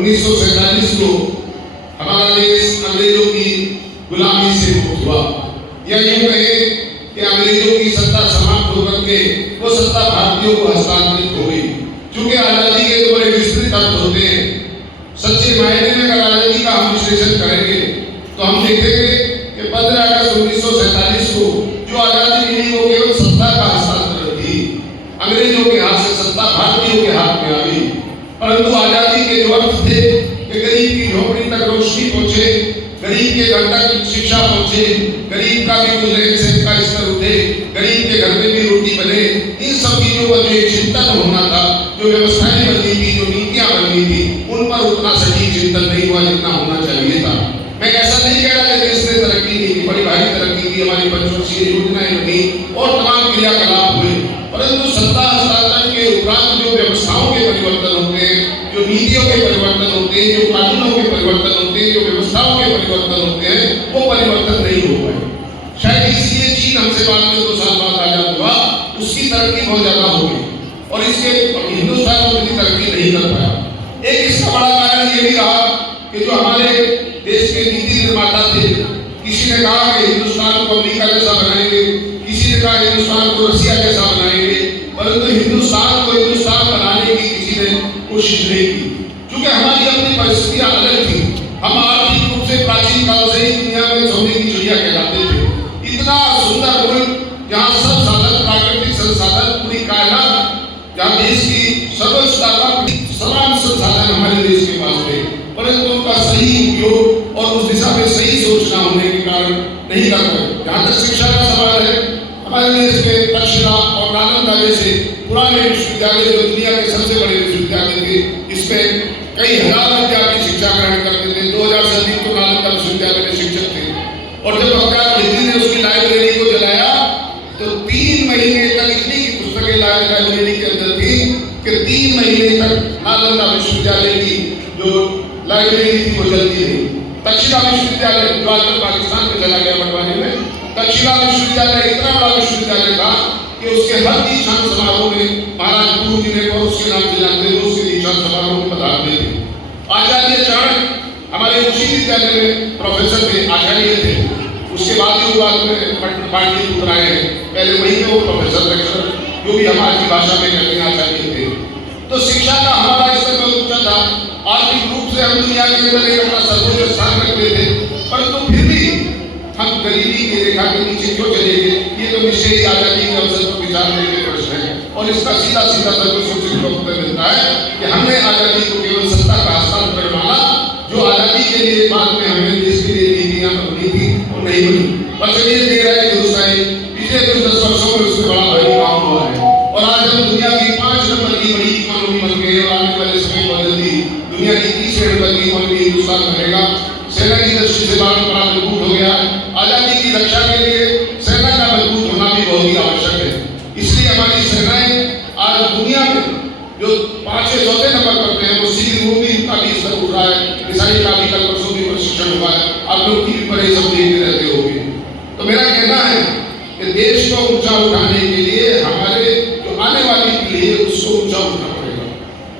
1947 को हमारा देश अंग्रेजों की गुलामी से मुक्त हुआ, या यूं कहे कि अंग्रेजों की सत्ता समाप्त होकर के वो सत्ता भारतीयों को हस्तांतरित हो गई। क्योंकि आजादी के तो बड़े विस्तृत अर्थ होते हैं। सच्चे मायने में अगर आजादी का हम विश्लेषण करेंगे तो हम देखेंगे कि 15 अगस्त 1947 को जो आजादी मिली वो केवल सत्ता का हस्तांतरण थी। अंग्रेजों के हाथ से सत्ता भारतीयों के हाथ में आ गई, परंतु आजादी के जो अर्थ थे कि गरीब की झोपड़ी तक रोशनी पहुंचे, गरीब के घर तक शिक्षा पहुंचे, गरीब का भी कुछ रहन सहन का स्तर उठे, गरीब के घर में भी रोटी बने, इन सब चीजों का जो एक चिंतन होना था, जो व्यवस्थाएं बननी थी, जो नीतियां बननी थी, उन पर उतना सही चिंतन नहीं हुआ जितना होना चाहिए था। मैं ऐसा नहीं कह रहा कि देश ने तरक्की नहीं की, बड़ी भारी तरक्की की, हमारी पंचवर्षीय योजनाएं बनी और तमाम क्रियाकलाप हुए, परंतु सत्ता हस्तांतरण के उपरांत जो व्यवस्थाओं के परिवर्तन होते हैं, जो नीतियों के परिवर्तन होते हैं, जो कानूनों के परिवर्तन होते हैं, जो व्यवस्थाओं के परिवर्तन होते हैं, वो परिवर्तन नहीं हो पाए। शायद इसलिए चीन हमसे बाद में 2 साल बाद आजाद हुआ, उसकी तरक्की बहुत ज्यादा हो गई और इसके हिंदुस्तान में उतनी तरक्की नहीं कर पाया। एक इसका बड़ा कारण ये भी रहा कि जो हमारे देश के नीति निर्माता थे, किसी ने कहा कि हिंदुस्तान को अमेरिका जैसा बनाएंगे, किसी ने कहा हिंदुस्तान को रसिया जैसा बनाएंगे, परंतु हिंदुस्तान को हिंदुस्तान बनाने की किसी ने कोशिश नहीं की। क्योंकि हमारी अपनी परिस्थितियां अलग थी। हम आर्थिक रूप से प्राचीन काल से ही दुनिया में सोने की चिड़िया कहलाते थे। इतना सुंदर मुल्क जहाँ सब साधन, प्राकृतिक संसाधन, पूरी कायनात, जहाँ देश की सर्वोच्चता समान संसाधन हमारे देश के पास थे, परंतु उनका सही उपयोग और उस दिशा में सही सोच न होने के कारण नहीं कर पाए। जहाँ तक शिक्षा का सवाल है, हमारे देश में तक्षशिला और नालंदा जैसे पुराने विश्वविद्यालय जो दुनिया के सबसे बड़े विश्वविद्यालय थे, इसमें कई हजार विद्यार्थी शिक्षा ग्रहण करते थे। 2000 से अधिक तो नालंदा विश्वविद्यालय में शिक्षक थे। और जब डॉक्टर हिंदी ने उसकी लाइब्रेरी को जलाया तो 3 महीने तक इतनी की पुस्तकें लाइब्रेरी के अंदर थी कि 3 महीने तक नालंदा विश्वविद्यालय की जो लाइब्रेरी थी वो जलती रही। तक्षशिला विश्वविद्यालय जो आजकल पाकिस्तान में चला गया बंटवारे में, तक्षशिला विश्वविद्यालय इतना बड़ा विश्वविद्यालय था कि उसके हर दीक्षांत समारोह में महाराज गुरु जी ने और उसके नाम से जानते थे, उसके दीक्षांत समारोह में पधारते थे। आचार्य चाणक्य हमारे उसी विद्यालय में प्रोफेसर थे, आचार्य थे। उसके बाद ही बाद में पाटलिपुत्र आए हैं, पहले वहीं पे वो प्रोफेसर लेक्चरर जो भी हमारी भाषा में कहते हैं आचार्य थे। तो शिक्षा का हमारा स्तर बहुत ऊंचा था। आर्थिक रूप से हम दुनिया के अंदर एक अपना सर्वोच्च स्थान रखते थे, परंतु फिर भी हम गरीबी की रेखा के नीचे क्यों चले गए? ये तो निश्चय ही आजादी के अवसर पर विचारने के प्रश्न है और इसका सीधा सीधा सर्वसुचित उत्तर मिलता है कि हमने आजादी को केवल सत्ता का हस्तांतरण माना, जो आजादी के लिए बाद में हमें देश के लिए नीतियां बननी थी और नहीं बनी। और चलिए देख रहे हैं हिंदुस्तानी पिछले कुछ 10 वर्षों में उससे बड़ा भारी काम हुआ है और आज हम दुनिया की 5 नंबर की बड़ी इकोनॉमी बन गए और आने वाले समय बहुत जल्दी दुनिया की 30 नंबर की इकोनॉमी हिंदुस्तान बनेगा। सेना की दृष्टि से भारत बड़ा मजबूत हो गया। आजादी की रक्षा के लिए सेना का मजबूत होना भी बहुत ही आवश्यक है। इसलिए हमारी सेनाएं आज दुनिया में जो 5वें 4थे नंबर पर हैं, वो सिविल मूवी का भी स्तर उठ रहा है, मिसाइल का भी कल परसों भी प्रशिक्षण हुआ है। आप लोग टीवी पर ये सब देखते रहते होंगे। तो मेरा कहना है कि देश को ऊंचा उठाने के लिए हमारे जो आने वाली पीढ़ी है उसको ऊंचा उठाना पड़ेगा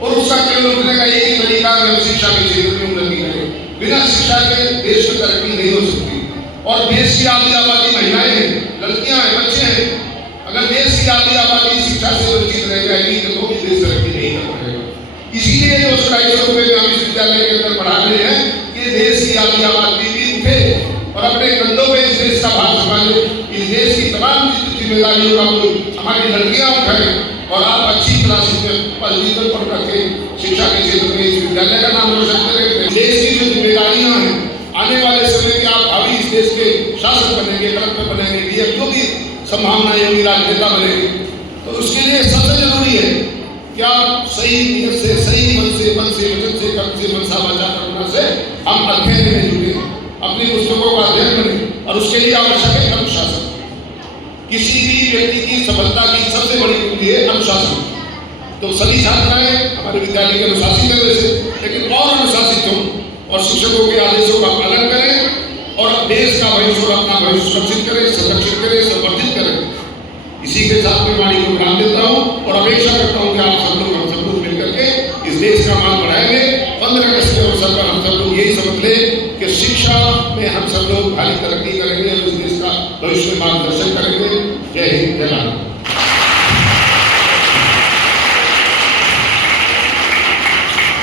और उसका केवल उठने का एक ही तरीका है हम शिक्षा के क्षेत्र में उन्नति करें। बिना शिक्षा के देश में तरक्की नहीं हो सकती। और देश की आधी आबादी महिलाएं हैं, लड़कियां हैं, बच्चे हैं। अगर देश की आधी आबादी शिक्षा से वंचित रह जाएगी तो भी देश तरक्की नहीं कर पाएगा। इसीलिए जो 250 रुपए में हम इस विद्यालय के अंदर पढ़ा रहे हैं कि देश की आधी आबादी भी उठे और अपने कंधों पे इस देश का भार संभाले। इस देश की तमाम जिम्मेदारियों का हमारी लड़कियां उठाएं और आप अच्छी क्लासेस में पढ़ करके शिक्षा के क्षेत्र में इस विद्यालय का नाम रोशन करें। देश की जो जिम्मेदारियां हैं, आने वाले समय में आप भावी इस देश के शासक बनेंगे, कलेक्टर बनेंगे, डीएम, जो भी संभावनाएं होंगी, राजनेता बनेंगे, तो उसके लिए सबसे जरूरी है कि आप सही नियत से, सही मन से, वचन से, कर्म से, मनसा वाचा कर्मणा से हम अध्ययन में जुटे, अपनी पुस्तकों का अध्ययन करें और उसके लिए आवश्यक है अनुशासन। किसी भी व्यक्ति की सफलता की सबसे बड़ी कुंजी है अनुशासन। तो सभी छात्राएं हमारे विद्यालय के अनुशासित हैं वैसे, लेकिन और अनुशासित हों और शिक्षकों के आदेशों का पालन करें और देश का भविष्य और अपना भविष्य सुरक्षित करें, संरक्षित करें, संवर्धित करें। इसी के साथ मैं वाणी को विराम देता हूँ और अपेक्षा करता हूँ कि आप सब लोग हम सब लोग मिलकर के इस देश का मान बढ़ाएंगे। 15 अगस्त समझे कि शिक्षा में हम सब लोग भारी तरक्की करेंगे और इस देश का भविष्य में मार्गदर्शन करेंगे। जय हिंद, जय भारत।